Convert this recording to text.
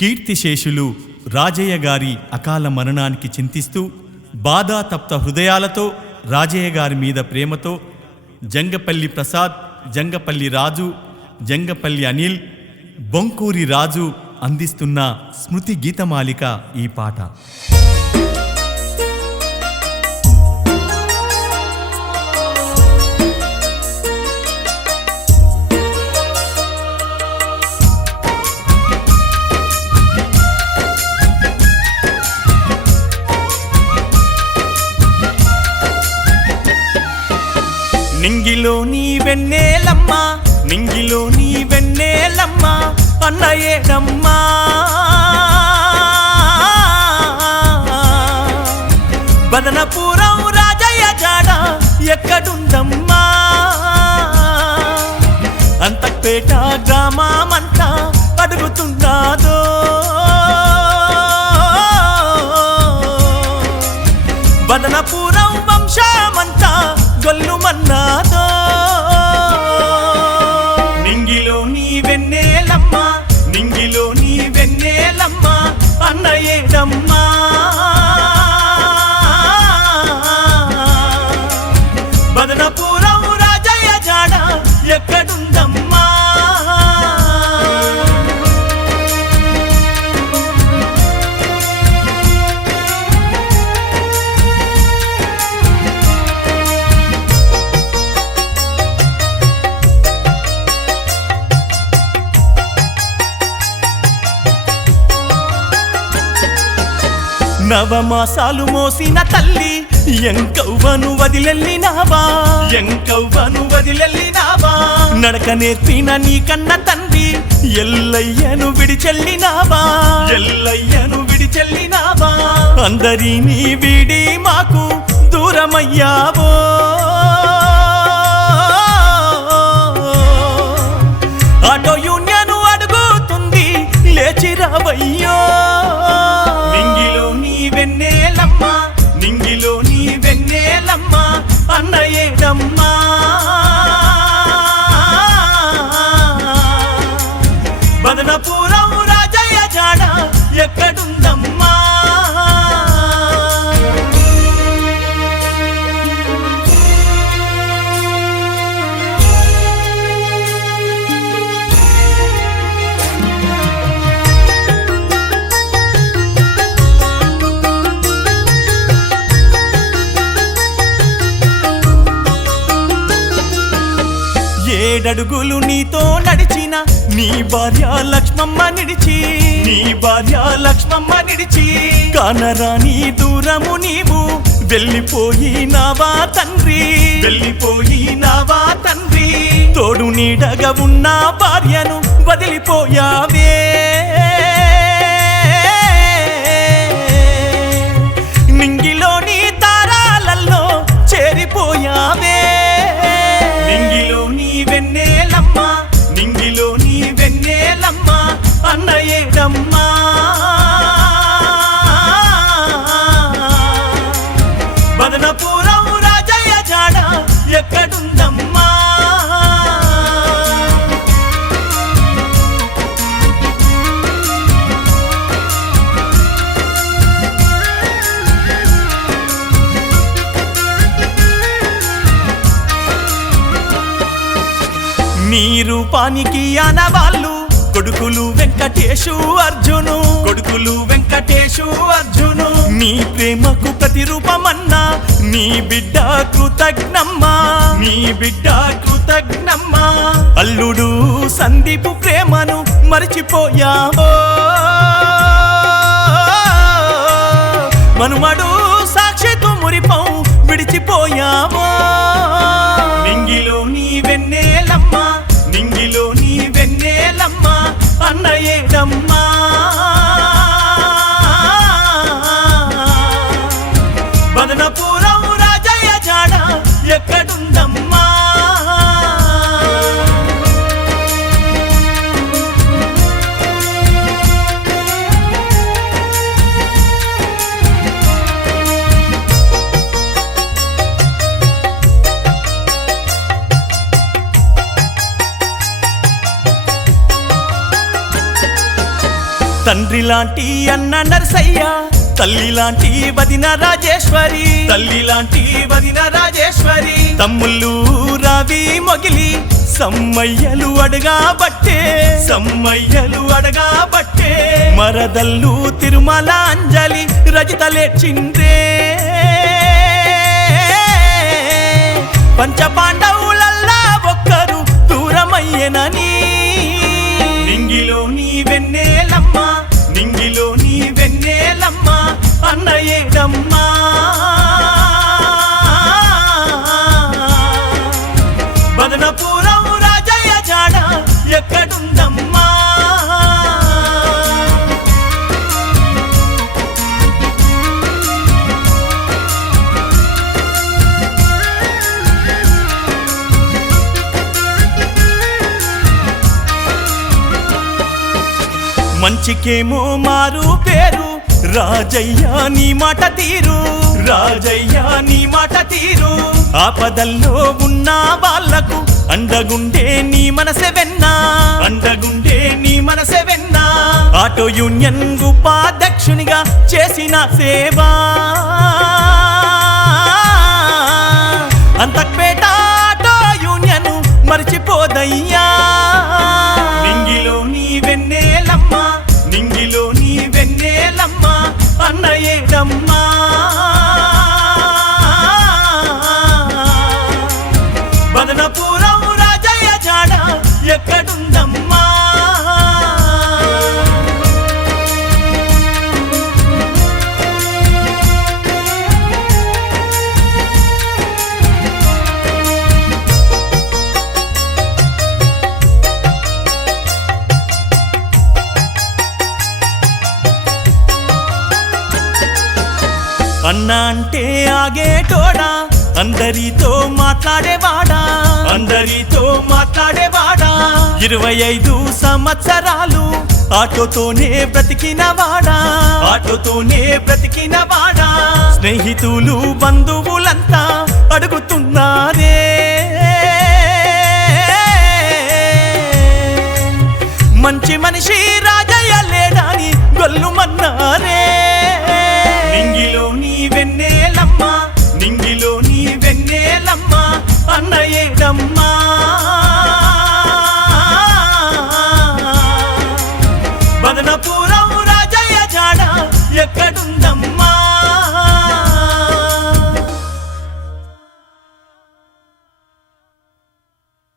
కీర్తిశేషులు రాజయ్య గారి అకాల మరణానికి చింతిస్తూ బాధాతప్త హృదయాలతో రాజయ్య గారి మీద ప్రేమతో జంగపల్లి ప్రసాద్, జంగపల్లి రాజు, జంగపల్లి అనిల్, బొంకూరి రాజు అందిస్తున్న స్మృతి గీతమాలిక ఈ పాట. నింగిలో నీ వెన్నెలమ్మ, నింగిలో నీ వెన్నెలమ్మ, అన్నయ్యేడమ్మా బదనపురం రాజయ్య జాడ ఎక్కడుందమ్మా, అంతపేట గ్రామమంతా అడుగుతున్నాదో, బదనపురం వంశమంతా గొల్లుమన్నాదో. నింగిలో నీ వెన్నెలమ్మ, నింగిలో నీ వెన్నెలమ్మ, అన్నయ్యేడమ్మా బదనపురం రాజయ్య జాడ ఎక్కడుందమ్మా. నవమాసాలు మోసిన తల్లి ఎంకవ్వను వదిలెళ్ళినావా, ఎంకవ్వను వదిలెళ్ళినావా, నడక నేర్పిన నీ కన్న తండ్రి ఎల్లయ్యను విడిచెళ్ళినావా, ఎల్లయ్యను విడిచెళ్ళినావా, అందరినీ వీడి మాకు దూరమయ్యావో, ఆటో యూనియన్ అడుగుతుంది లేచిరావయ్యో. నింగిలో నీ వెన్నెలమ్మ, నింగిలో నీ వెన్నెలమ్మ, అన్నయ్యేడమ్మా బదనపురం రాజయ్య జాడ ఎక్కడుందమ్మా. ఏడడుగులు నీతో నడిచిన నీ భార్య లక్ష్మమ్మ నిడిచి, నీ భార్య లక్ష్మమ్మ నిడిచి, కానరాని దూరము నీవు వెళ్ళిపోయినావా తండ్రి, వెళ్ళిపోయినావా తండ్రి, తోడు నీడగా ఉన్న భార్యను వదిలిపోయావే. నింగిలోని తారాలలో చేరిపోయావే. నింగిలో నీ వెన్నెలమ్మ, నింగిలో నీ వెన్నెలమ్మ, అన్నయ్యేడమ్మా బదనపురం రాజయ్య జాడ ఎక్కడుందమ్మా. నీ రూపానికి ఆనవాళ్ళు కొడుకులు వెంకటేశు అర్జును, కొడుకులు వెంకటేశు అర్జును, నీ ప్రేమకు ప్రతిరూపమన్నా నీ బిడ్డ కృతజ్ఞమ్మా, నీ బిడ్డ కృతజ్ఞమ్మా, అల్లుడు సందీపు ప్రేమను మరిచిపోయావో, మనుమడు సాక్షితో మురిపం విడిచిపోయావో. నింగిలో నీ వెన్నెలమ్మ, నింగిలో నీ వెన్నెలమ్మ, అన్నయ్యేడమ్మా బదనపురం రాజయ్య జాడ ఎక్కడుందమ్మా. తండ్రి లాంటి అన్న నరసయ్య, తల్లి లాంటి వదిన రాజేశ్వరి, తల్లి లాంటి వదిన రాజేశ్వరి. తమ్ముళ్ళు రావి మొగిలి సమ్మయ్యలు అడగాబట్టే, సమ్మయ్యలు అడగాబట్టే. మరదల్లు తిరుమల అంజలి రజితలేచిండ్రే. పంచపాండవులల్లా ఒక్కరు దూరమయ్యనని. నింగిలో నీ వెన్నెలమ్మ, నింగిలో నీ వెన్నెలమ్మ, అన్నయ్యేడమ్మా. బదనపురం రాజయ్య జాడ ఎక్కడుందమ్మా. మంచికేమో మారు పేరు రాజయ్య నీ మాట తీరు, రాజయ్య నీ మాట తీరు. ఆపదల్లో ఉన్న వాళ్ళకు అండగుండే నీ మనసే వెన్నా, అండగుండే నీ మనసే వెన్నా. ఆటో యూనియన్ ఉపాధ్యక్షునిగా చేసిన సేవా అంతక్పేట ఆటో యూనియన్ మరిచిపోదయ్యా. నింగిలో నీ వెన్నెలమ్మ, నింగిలో నీ వెన్నెలమ్మ, అన్నయ్యేడమ్మా. బదనపురం రాజయ్య జాడ ఎక్కడుందమ్మా. అన్న అంటే ఆగేటోడా, అందరితో మాట్లాడేవాడా, అందరితో మాట్లాడేవాడా. 25 సంవత్సరాలు ఆటోతోనే బ్రతికినవాడా, ఆటోతోనే బ్రతికినవాడా. స్నేహితులు బంధువులంతా అడుగుతున్నారే, మంచి మనిషి రాజయ్య లేడాని గొల్లు